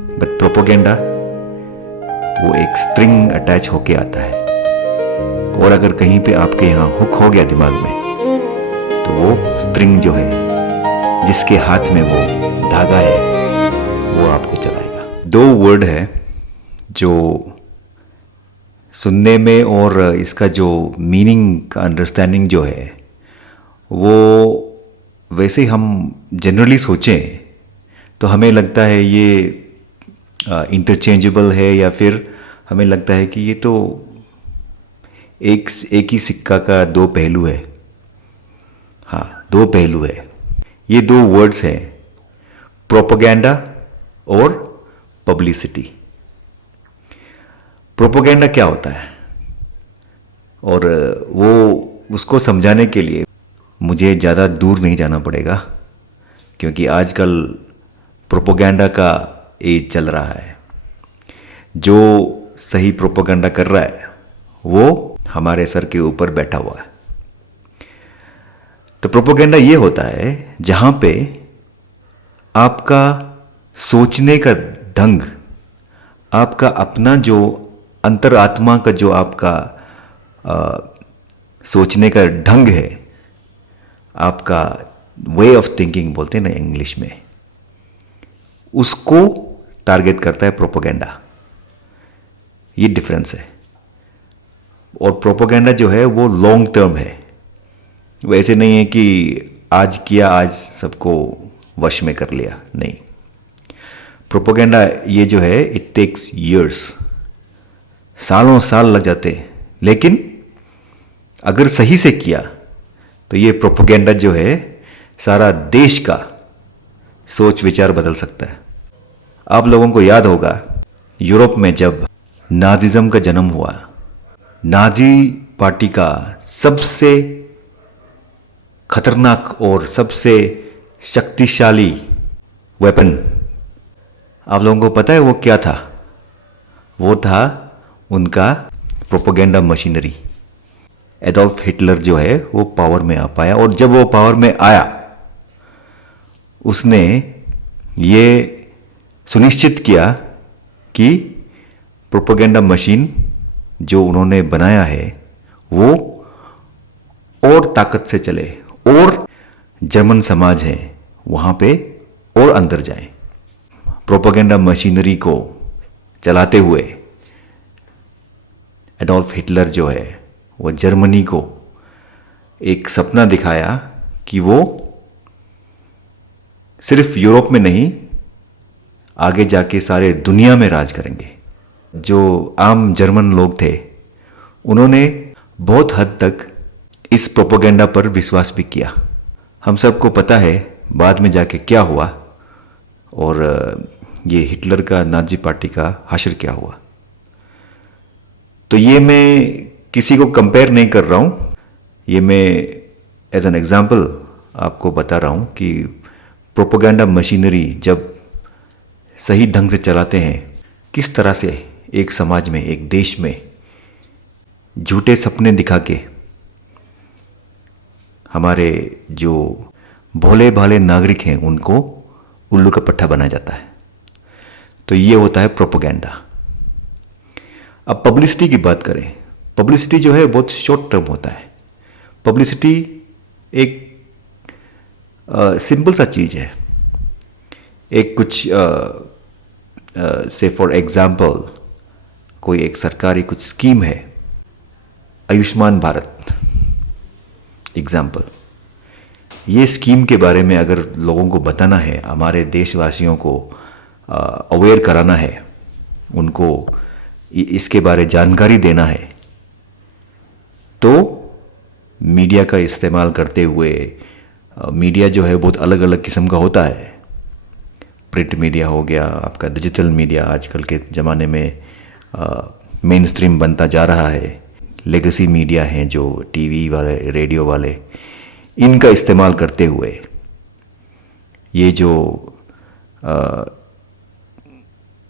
But propaganda वो एक string attach होके आता है, और अगर कहीं पे आपके यहाँ हुक हो गया दिमाग में, तो वो स्ट्रिंग जो है, जिसके हाथ में वो धागा है, वो आपको चलाएगा। दो वर्ड है जो सुनने में और इसका जो मीनिंग का अंडरस्टैंडिंग जो है, वो वैसे हम जनरली सोचें तो हमें लगता है ये इंटरचेंजेबल है, या फिर हमें लगता है कि ये तो एक ही सिक्का का दो पहलू है। हाँ, दो पहलू है। ये दो वर्ड्स हैं, प्रोपेगेंडा और पब्लिसिटी। प्रोपेगेंडा क्या होता है, और वो उसको समझाने के लिए मुझे ज़्यादा दूर नहीं जाना पड़ेगा, क्योंकि आजकल प्रोपेगेंडा का एज चल रहा है। जो सही प्रोपेगेंडा कर रहा है वो हमारे सर के ऊपर बैठा हुआ है। तो प्रोपेगेंडा ये होता है जहाँ पे आपका सोचने का ढंग, आपका अपना जो अंतरात्मा का जो आपका सोचने का ढंग है, आपका वे ऑफ थिंकिंग बोलते हैं ना इंग्लिश में, उसको टारगेट करता है प्रोपेगेंडा। ये डिफरेंस है। और प्रोपेगेंडा जो है वो लॉन्ग टर्म है, वो ऐसे नहीं है कि आज किया आज सबको वश में कर लिया, नहीं। प्रोपेगेंडा ये जो है इट टेक्स ईयर्स, सालों साल लग जाते हैं, लेकिन अगर सही से किया तो ये प्रोपेगेंडा जो है सारा देश का सोच विचार बदल सकता है। आप लोगों को याद होगा यूरोप में जब नाजिज्म का जन्म हुआ, नाजी पार्टी का सबसे खतरनाक और सबसे शक्तिशाली वेपन, आप लोगों को पता है वो क्या था? वो था उनका प्रोपेगेंडा मशीनरी। एडोल्फ हिटलर जो है वो पावर में आ पाया, और जब वो पावर में आया उसने ये सुनिश्चित किया कि प्रोपेगेंडा मशीन जो उन्होंने बनाया है वो और ताकत से चले, और जर्मन समाज है वहाँ पे और अंदर जाए। प्रोपेगेंडा मशीनरी को चलाते हुए एडोल्फ हिटलर जो है वो जर्मनी को एक सपना दिखाया कि वो सिर्फ यूरोप में नहीं, आगे जाके सारे दुनिया में राज करेंगे। जो आम जर्मन लोग थे उन्होंने बहुत हद तक इस प्रोपेगेंडा पर विश्वास भी किया। हम सबको पता है बाद में जाके क्या हुआ, और ये हिटलर का नाजी पार्टी का हश्र क्या हुआ। तो ये मैं किसी को कंपेयर नहीं कर रहा हूँ, ये मैं एज एन एग्जाम्पल आपको बता रहा हूँ कि प्रोपेगेंडा मशीनरी जब सही ढंग से चलाते हैं, किस तरह से एक समाज में, एक देश में झूठे सपने दिखा के हमारे जो भोले भाले नागरिक हैं उनको उल्लू का पट्टा बनाया जाता है। तो ये होता है प्रोपेगेंडा। अब पब्लिसिटी की बात करें, पब्लिसिटी जो है बहुत शॉर्ट टर्म होता है। पब्लिसिटी एक सिंपल सा चीज़ है। एक कुछ से फॉर एग्जाम्पल कोई एक सरकारी कुछ स्कीम है, आयुष्मान भारत एग्जाम्पल। ये स्कीम के बारे में अगर लोगों को बताना है, हमारे देशवासियों को अवेयर कराना है, उनको इसके बारे जानकारी देना है, तो मीडिया का इस्तेमाल करते हुए, मीडिया जो है बहुत अलग अलग किस्म का होता है। प्रिंट मीडिया हो गया, आपका डिजिटल मीडिया आजकल के ज़माने में मेन स्ट्रीम बनता जा रहा है। लेगेसी मीडिया हैं जो टीवी वाले, रेडियो वाले, इनका इस्तेमाल करते हुए ये जो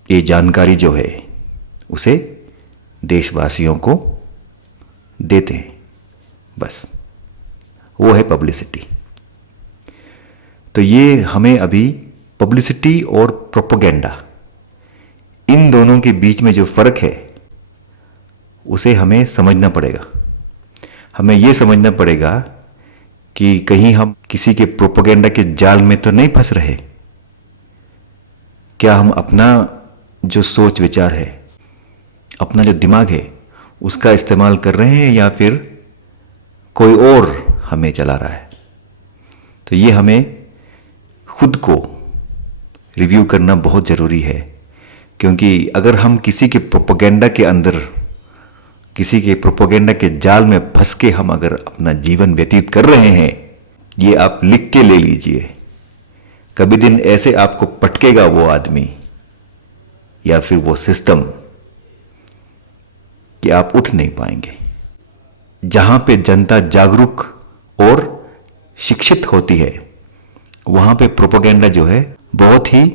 ये जानकारी जो है उसे देशवासियों को देते हैं, बस वो है पब्लिसिटी। तो ये हमें अभी पब्लिसिटी और प्रोपेगेंडा, इन दोनों के बीच में जो फर्क है उसे हमें समझना पड़ेगा। हमें यह समझना पड़ेगा कि कहीं हम किसी के प्रोपेगेंडा के जाल में तो नहीं फंस रहे। क्या हम अपना जो सोच विचार है, अपना जो दिमाग है, उसका इस्तेमाल कर रहे हैं या फिर कोई और हमें चला रहा है? तो ये हमें खुद को रिव्यू करना बहुत ज़रूरी है, क्योंकि अगर हम किसी के प्रोपेगेंडा के अंदर, किसी के प्रोपेगेंडा के जाल में फंस के हम अगर अपना जीवन व्यतीत कर रहे हैं, ये आप लिख के ले लीजिए। कभी दिन ऐसे आपको पटकेगा वो आदमी या फिर वो सिस्टम कि आप उठ नहीं पाएंगे। जहां पे जनता जागरूक और शिक्षित होती है, वहां पे प्रोपेगेंडा जो है बहुत ही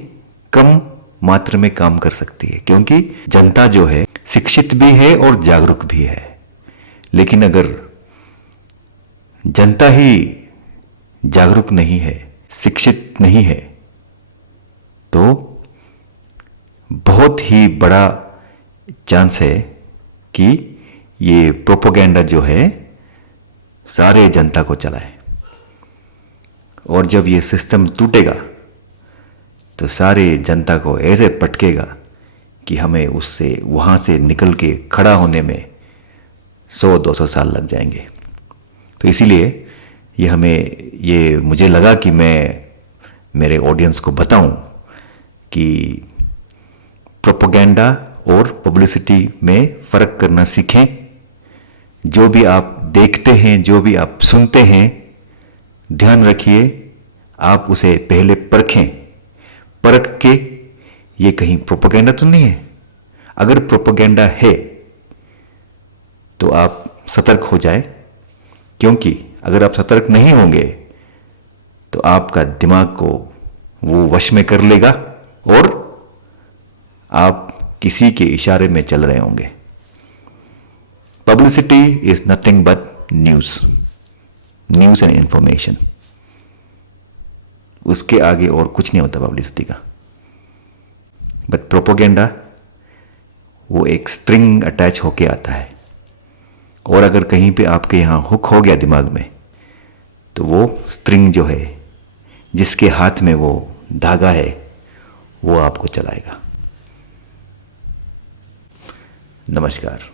कम मात्रा में काम कर सकती है, क्योंकि जनता जो है शिक्षित भी है और जागरूक भी है। लेकिन अगर जनता ही जागरूक नहीं है, शिक्षित नहीं है, तो बहुत ही बड़ा चांस है कि ये प्रोपेगेंडा जो है सारे जनता को चलाए। और जब ये सिस्टम टूटेगा तो सारे जनता को ऐसे पटकेगा कि हमें उससे वहाँ से निकल के खड़ा होने में 100-200 साल लग जाएंगे। तो इसीलिए ये मुझे लगा कि मैं मेरे ऑडियंस को बताऊं कि प्रोपेगेंडा और पब्लिसिटी में फ़र्क करना सीखें। जो भी आप देखते हैं, जो भी आप सुनते हैं, ध्यान रखिए आप उसे पहले परखें। परख के ये कहीं प्रोपेगेंडा तो नहीं है। अगर प्रोपेगेंडा है तो आप सतर्क हो जाए, क्योंकि अगर आप सतर्क नहीं होंगे तो आपका दिमाग को वो वश में कर लेगा और आप किसी के इशारे में चल रहे होंगे। Publicity is nothing but news and information. उसके आगे और कुछ नहीं होता पब्लिसिटी का। बट प्रोपेगेंडा वो एक स्ट्रिंग अटैच होके आता है, और अगर कहीं पे आपके यहाँ हुक हो गया दिमाग में, तो वो स्ट्रिंग जो है, जिसके हाथ में वो धागा है, वो आपको चलाएगा। नमस्कार।